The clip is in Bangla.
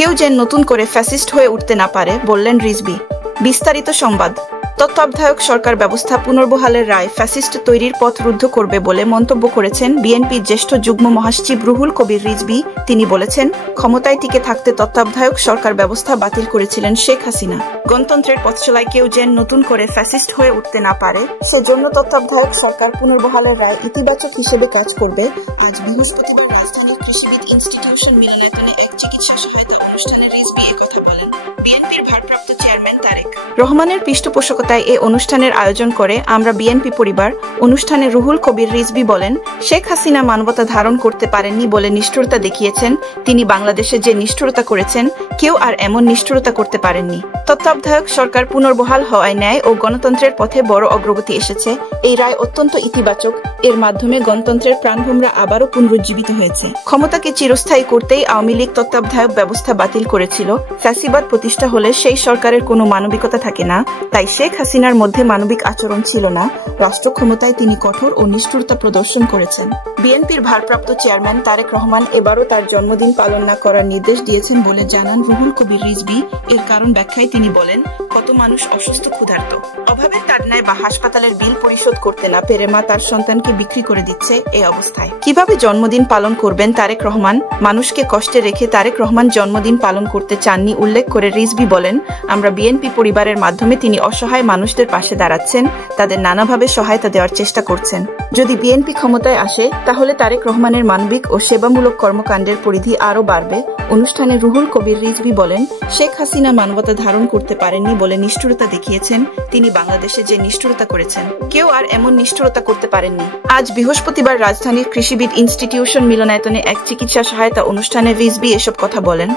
কেউ যেন নতুন করে ফ্যাসিস্ট হয়ে উঠতে না পারে, বললেন রিজভী। বিস্তারিত সংবাদ। তত্ত্বাবধায়ক সরকার ব্যবস্থা পুনর্বহালের রায় ফ্যাসিস্ট তৈরির পথ রুদ্ধ করবে বলে মন্তব্য করেছেন বিএনপির জ্যেষ্ঠ যুগ্ম মহাসচিব রুহুল কবির রিজভী। তিনি বলেছেন, ক্ষমতায় টিকে থাকতে তত্ত্বাবধায়ক সরকার ব্যবস্থা বাতিল করেছিলেন শেখ হাসিনা। গণতন্ত্রের পথচলায় কেউ যেন নতুন করে ফ্যাসিস্ট হয়ে উঠতে না পারে, সেজন্য তত্ত্বাবধায়ক সরকার পুনর্বহালের রায় ইতিবাচক হিসেবে কাজ করবে। আজ বৃহস্পতিবার রাজধানীর কৃষিবিদ ইনস্টিটিউশন মিলনায়তনে এক চিকিৎসা সহায়তা অনুষ্ঠানে রিজভী একথা বলেন। বিএনপির ভারপ্রাপ্ত চেয়ারম্যান তারেক রহমানের পৃষ্ঠপোষকতায় এ অনুষ্ঠানের আয়োজন করে আমরা বিএনপি পরিবার। অনুষ্ঠানে রুহুল কবির রিজভী বলেন, শেখ হাসিনা মানবতা ধারণ করতে পারেননি বলে নিষ্ঠুরতা দেখিয়েছেন। তিনি বাংলাদেশে যে নিষ্ঠুরতা করেছেন, কেউ আর এমন নিষ্ঠুরতা করতে পারেননি। তত্ত্বাবধায়ক সরকার পুনর্বহাল হওয়ায় ন্যায় ও গণতন্ত্রের পথে বড় অগ্রগতি এসেছে। এই রায় অত্যন্ত ইতিবাচক। এর মাধ্যমে গণতন্ত্রের প্রাণভোমরা আবারও পুনরুজ্জীবিত হয়েছে। ক্ষমতাকে চিরস্থায়ী করতেই আওয়ামী লীগ তত্ত্বাবধায়ক ব্যবস্থা বাতিল করেছিল। ফ্যাসিবাদ প্রতিষ্ঠা হলে সেই সরকারের কোনো মানবিকতা থাকে না। তাই শেখ হাসিনার মধ্যে মানবিক আচরণ ছিল না। রাষ্ট্র ক্ষমতায় তিনি কঠোর ও নিষ্ঠুরতা প্রদর্শন করেছেন। বিএনপির ভারপ্রাপ্ত চেয়ারম্যান তারেক রহমান এবারও তার জন্মদিন পালন না করার নির্দেশ দিয়েছেন বলে জানান রুহুল কবির রিজভী। এর কারণ ব্যাখ্যায় তিনি বলেন, কত মানুষ অসুস্থ, ক্ষুধার্ত, অভাবের তাড়নায় বা হাসপাতালের বিল পরিশোধ করতে না পেরে মা তার সন্তানকে বিক্রি করে দিচ্ছে। এই অবস্থায় কিভাবে জন্মদিন পালন করবেন তারেক রহমান? মানুষকে কষ্টে রেখে তারেক রহমান জন্মদিন পালন করতে চাননি উল্লেখ করে রিজভী বলেন, আমরা বিএনপি পরিবারের মাধ্যমে তিনি অসহায় মানুষদের পাশে দাঁড়াচ্ছেন, তাদের নানাভাবে সহায়তা দেওয়ার চেষ্টা করছেন। যদি বিএনপি ক্ষমতায় আসে, তাহলে তারেক রহমানের মানবিক ও সেবামূলক কর্মকাণ্ডের পরিধি আরও বাড়বে। অনুষ্ঠানে রুহুল কবির রিজভী বলেন, শেখ হাসিনা মানবতা ধারণ করতে পারেননি বলে নিষ্ঠুরতা দেখিয়েছেন। তিনি বাংলাদেশে যে নিষ্ঠুরতা করেছেন, কেউ আর এমন নিষ্ঠুরতা করতে পারেননি। আজ বৃহস্পতিবার রাজধানীর কৃষিবিদ ইনস্টিটিউশন মিলনায়তনে এক চিকিৎসা সহায়তা অনুষ্ঠানে রিজভী এসব কথা বলেন।